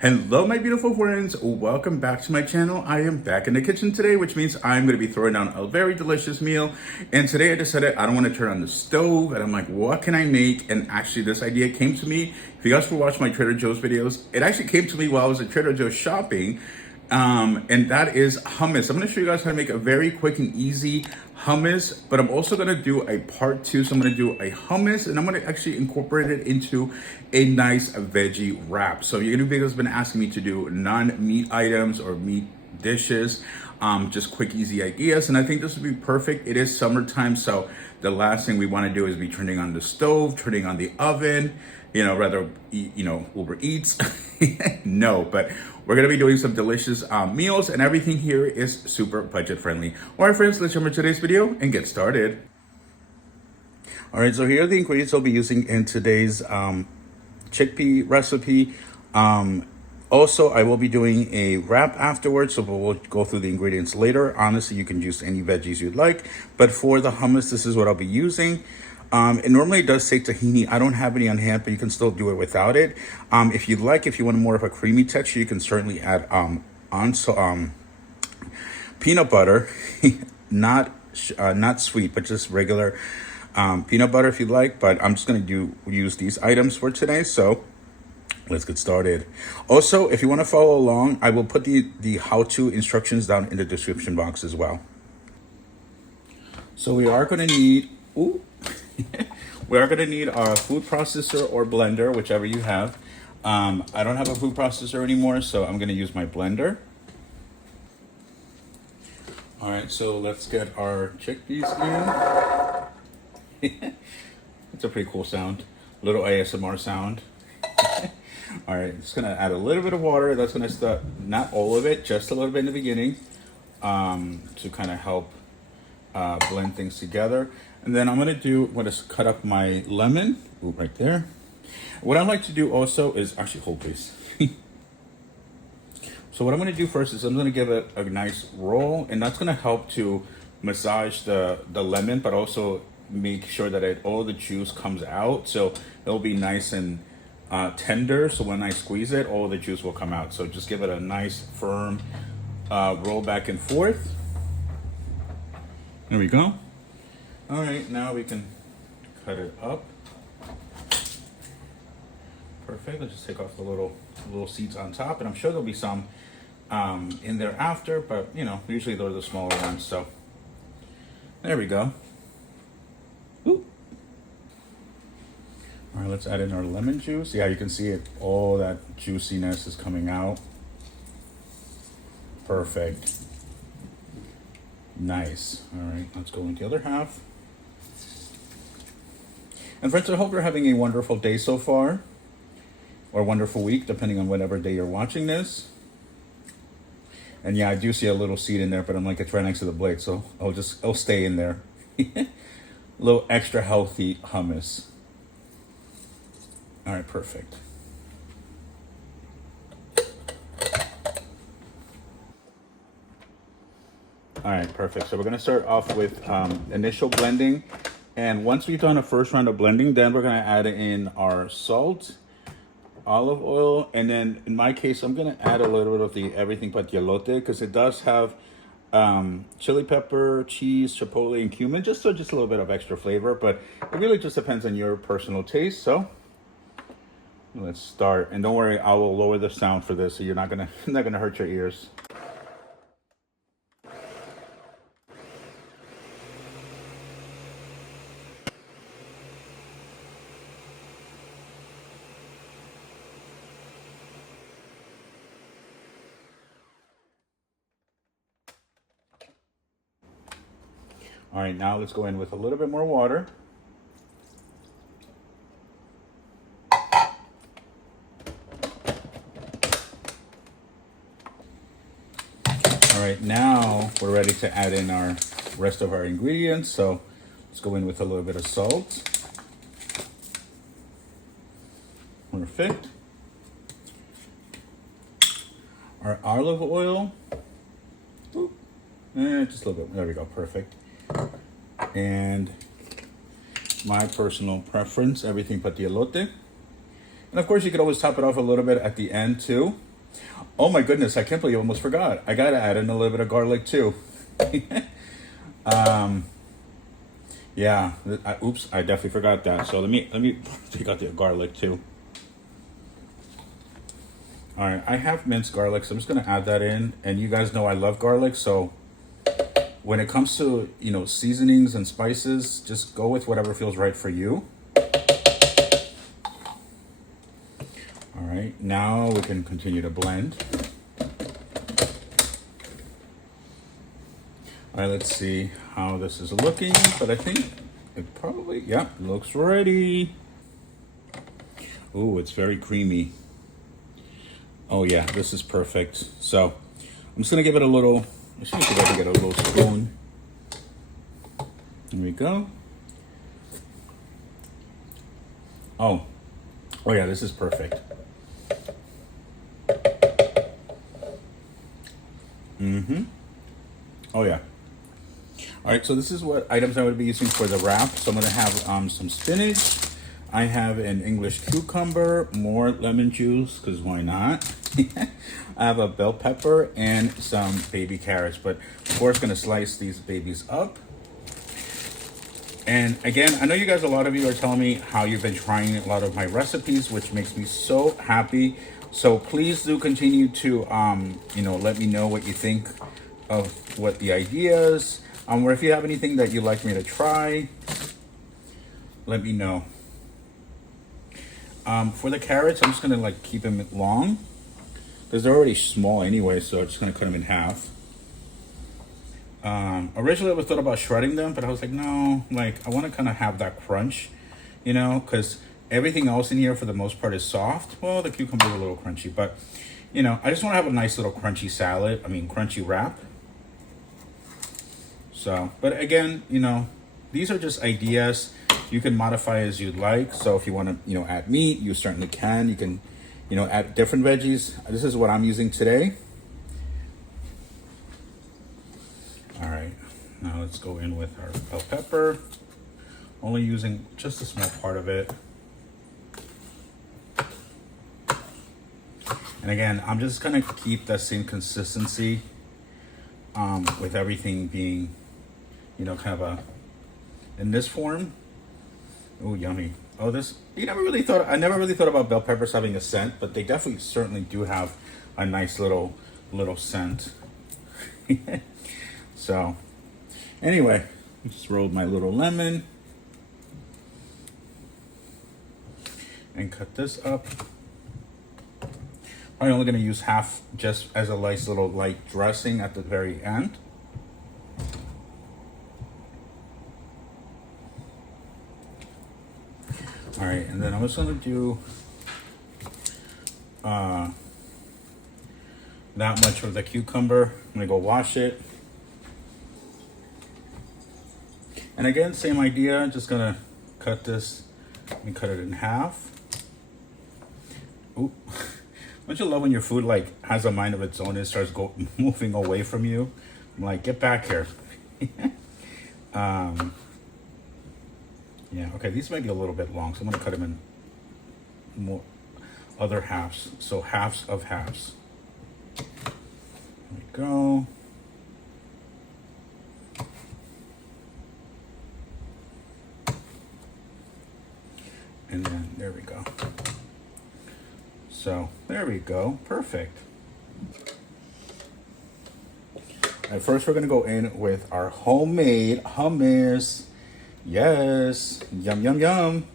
Hello my beautiful friends, welcome back to my channel. I am back in the kitchen today, which means I'm going to be throwing down a very delicious meal. And today I decided I don't want to turn on the stove, and I'm like, what can I make? And actually this idea came to me. If you guys will watch my Trader Joe's videos, it actually came to me while I was at Trader Joe's shopping. And that is hummus. I'm going to show you guys how to make a very quick and easy hummus, but I'm also going to do a part two. So I'm going to do a hummus, and I'm going to actually incorporate it into a nice veggie wrap. So you guys have been asking me to do non-meat items or meat dishes, just quick, easy ideas. And I think this would be perfect. It is summertime, so the last thing we want to do is be turning on the stove, turning on the oven, rather eat, Uber Eats. No, but we're gonna be doing some delicious meals, and everything here is super budget friendly. All right, friends, let's jump into today's video and get started. All right, so here are the ingredients I'll be using in today's chickpea recipe. Also, I will be doing a wrap afterwards, so we'll go through the ingredients later. Honestly, you can use any veggies you'd like, but for the hummus, this is what I'll be using. It normally does say tahini. I don't have any on hand, but you can still do it without it. If you'd like, if you want more of a creamy texture, you can certainly add peanut butter, not sweet, but just regular peanut butter if you'd like. But I'm just gonna use these items for today. So let's get started. Also, if you want to follow along, I will put the how-to instructions down in the description box as well. So we are going to need, we are going to need a food processor or blender, whichever you have. I don't have a food processor anymore, so I'm going to use my blender. All right, so let's get our chickpeas in. It's a pretty cool sound, little ASMR sound. All right, just gonna add a little bit of water. That's gonna start, not all of it, just a little bit in the beginning, to kind of help blend things together. And then I'm gonna cut up my lemon. Ooh, right there. What I like to do also is actually hold please. So what I'm gonna do first is I'm gonna give it a nice roll, and that's gonna help to massage the lemon, but also make sure that all the juice comes out. So it'll be nice and tender, so when I squeeze it, all the juice will come out. So just give it a nice firm roll back and forth. There we go. All right, now we can cut it up. Perfect. Let's just take off the little seeds on top, and I'm sure there'll be some in there after, but usually those are the smaller ones. So there we go. Ooh. All right, let's add in our lemon juice. Yeah, you can see it. All that juiciness is coming out. Perfect. Nice. All right, let's go into the other half. And friends, I hope you're having a wonderful day so far, or a wonderful week, depending on whatever day you're watching this. And yeah, I do see a little seed in there, but I'm like, it's right next to the blade, so I'll stay in there. A little extra healthy hummus. All right, perfect. All right, perfect. So we're gonna start off with initial blending. And once we've done a first round of blending, then we're gonna add in our salt, olive oil, and then in my case, I'm gonna add a little bit of the everything but elote, because it does have chili pepper, cheese, chipotle, and cumin, just a little bit of extra flavor, but it really just depends on your personal taste. So let's start, and don't worry, I will lower the sound for this, so you're not gonna hurt your ears. All right, now let's go in with a little bit more water. All right, now we're ready to add in our rest of our ingredients. So let's go in with a little bit of salt. Perfect. Our olive oil. Just a little bit. There we go. Perfect. And my personal preference, everything but the elote. And of course, you could always top it off a little bit at the end too. Oh my goodness, I can't believe I almost forgot. I gotta add in a little bit of garlic too. um, yeah, oops, I definitely forgot that. So let me take out the garlic too. All right, I have minced garlic, so I'm just gonna add that in. And you guys know I love garlic, so when it comes to, you know, seasonings and spices, just go with whatever feels right for you. All right, now we can continue to blend. All right, let's see how this is looking, but I think it probably, yeah, looks ready. Ooh, it's very creamy. Oh yeah, this is perfect. So I'm just gonna give it a little, let's see if I can get a little spoon. There we go. Oh yeah, this is perfect. Oh yeah. All right, so this is what items I would be using for the wrap. So I'm gonna have some spinach. I have an English cucumber, more lemon juice, because why not? I have a bell pepper and some baby carrots, but of course gonna slice these babies up. And again, I know you guys, a lot of you are telling me how you've been trying a lot of my recipes, which makes me so happy. So please do continue to, you know, let me know what you think of what the ideas, or if you have anything that you'd like me to try, let me know. For the carrots, I'm just gonna like keep them long because they're already small anyway, so I'm just gonna cut them in half. Originally I was thought about shredding them, but I was like, no, like I want to kind of have that crunch, you know, because everything else in here for the most part is soft. Well, the cucumber's a little crunchy, but you know, I just want to have a nice little crunchy salad. I mean, crunchy wrap. So, but again, you know, these are just ideas. You can modify as you'd like. So if you want to, you know, add meat, you certainly can. You can, you know, add different veggies. This is what I'm using today. All right, now let's go in with our bell pepper. Only using just a small part of it. And again, I'm just gonna keep that same consistency with everything being, you know, kind of a, in this form. Oh, yummy. Oh, this, I never really thought about bell peppers having a scent, but they definitely certainly do have a nice little scent. So anyway, just rolled my little lemon and cut this up. I'm only gonna use half just as a nice little light dressing at the very end. All right, and then I'm just gonna do that much of the cucumber. I'm gonna go wash it. And again, same idea, just gonna cut this and cut it in half. Ooh. Don't you love when your food like has a mind of its own and it starts moving away from you? I'm like, get back here. Yeah, okay, these might be a little bit long, so I'm gonna cut them in more other halves. So halves of halves. There we go. And then there we go. So there we go, perfect. And first we're gonna go in with our homemade hummus. Yes, yum, yum, yum.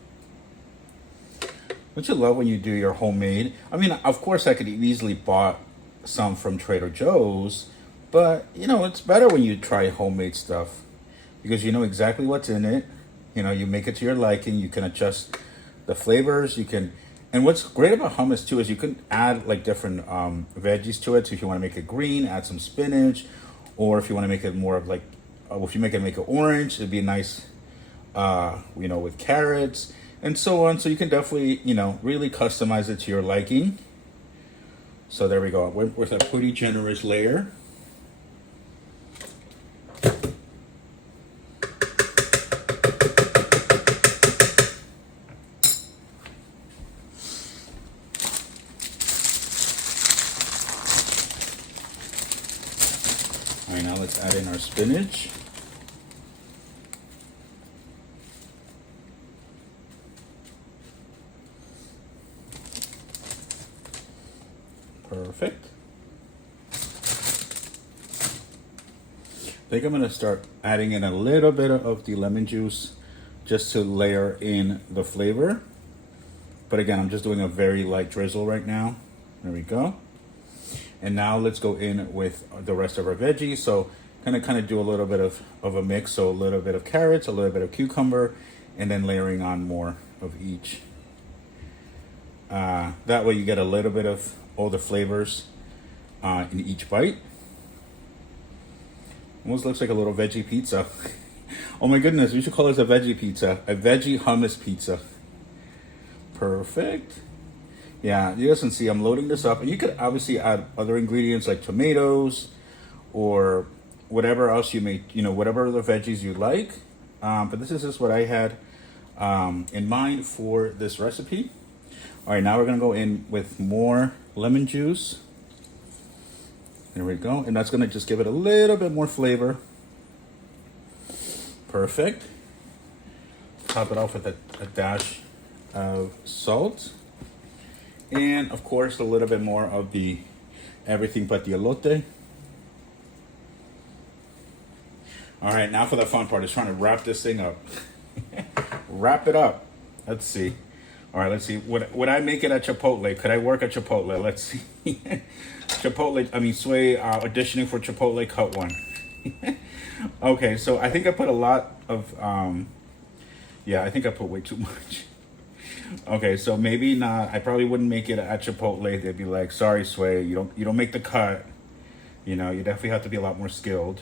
Don't you love when you do your homemade? I mean, of course I could easily bought some from Trader Joe's, but you know, it's better when you try homemade stuff because you know exactly what's in it. You know, you make it to your liking, you can adjust the flavors, you can, and what's great about hummus too is you can add like different veggies to it. So if you want to make it green, add some spinach, or if you want to make it more of like, if you make it orange, it'd be nice, you know, with carrots and so on. So you can definitely, you know, really customize it to your liking. So there we go. Went with a pretty generous layer. All right, now let's add in our spinach. Perfect. I think I'm gonna start adding in a little bit of the lemon juice just to layer in the flavor. But again, I'm just doing a very light drizzle right now. There we go. And now let's go in with the rest of our veggies. So kind of do a little bit of a mix. So a little bit of carrots, a little bit of cucumber, and then layering on more of each. That way you get a little bit of all the flavors in each bite. Almost looks like a little veggie pizza. Oh my goodness, we should call this a veggie pizza. A veggie hummus pizza. Perfect. Yeah, you guys can see I'm loading this up. And you could obviously add other ingredients like tomatoes or whatever else you may, whatever other veggies you like. But this is just what I had in mind for this recipe. All right, now we're gonna go in with more lemon juice. There we go. And that's gonna just give it a little bit more flavor. Perfect. Top it off with a dash of salt. And of course, a little bit more of the everything but the elote. All right, now for the fun part is trying to wrap this thing up. Wrap it up. Let's see. All right, let's see. Would I make it at Chipotle? Could I work at Chipotle? Let's see. Sway auditioning for Chipotle cut one. Okay, so I think I put a lot of, I think I put way too much. Okay, so maybe not. I probably wouldn't make it at Chipotle. They'd be like, "Sorry, Sway, you don't make the cut." You definitely have to be a lot more skilled.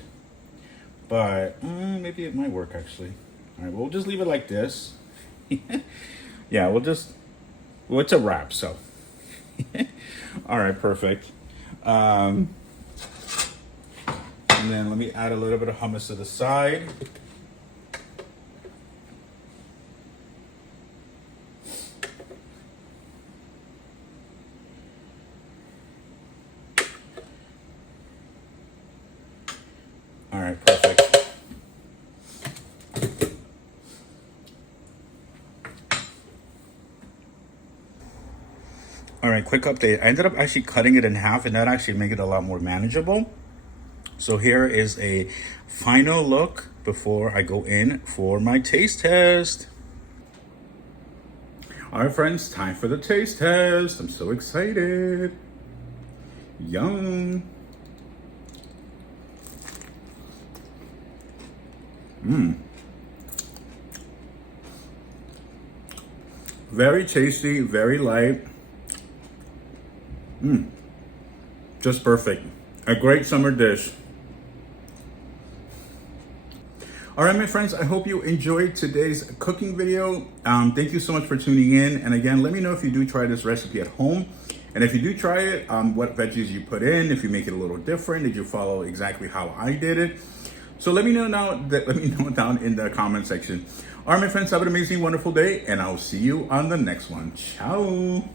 But maybe it might work actually. All right, we'll just leave it like this. Yeah, it's a wrap. So, all right, perfect. And then let me add a little bit of hummus to the side. All right, perfect. All right, quick update. I ended up actually cutting it in half, and that actually made it a lot more manageable. So here is a final look before I go in for my taste test. All right, friends, time for the taste test. I'm so excited. Yum. Very tasty, very light. Just perfect. A great summer dish. All right, my friends, I hope you enjoyed today's cooking video. Thank you so much for tuning in. And again, let me know if you do try this recipe at home. And if you do try it, what veggies you put in, if you make it a little different, did you follow exactly how I did it? So let me know down in the comment section. All right, my friends, have an amazing, wonderful day, and I'll see you on the next one. Ciao.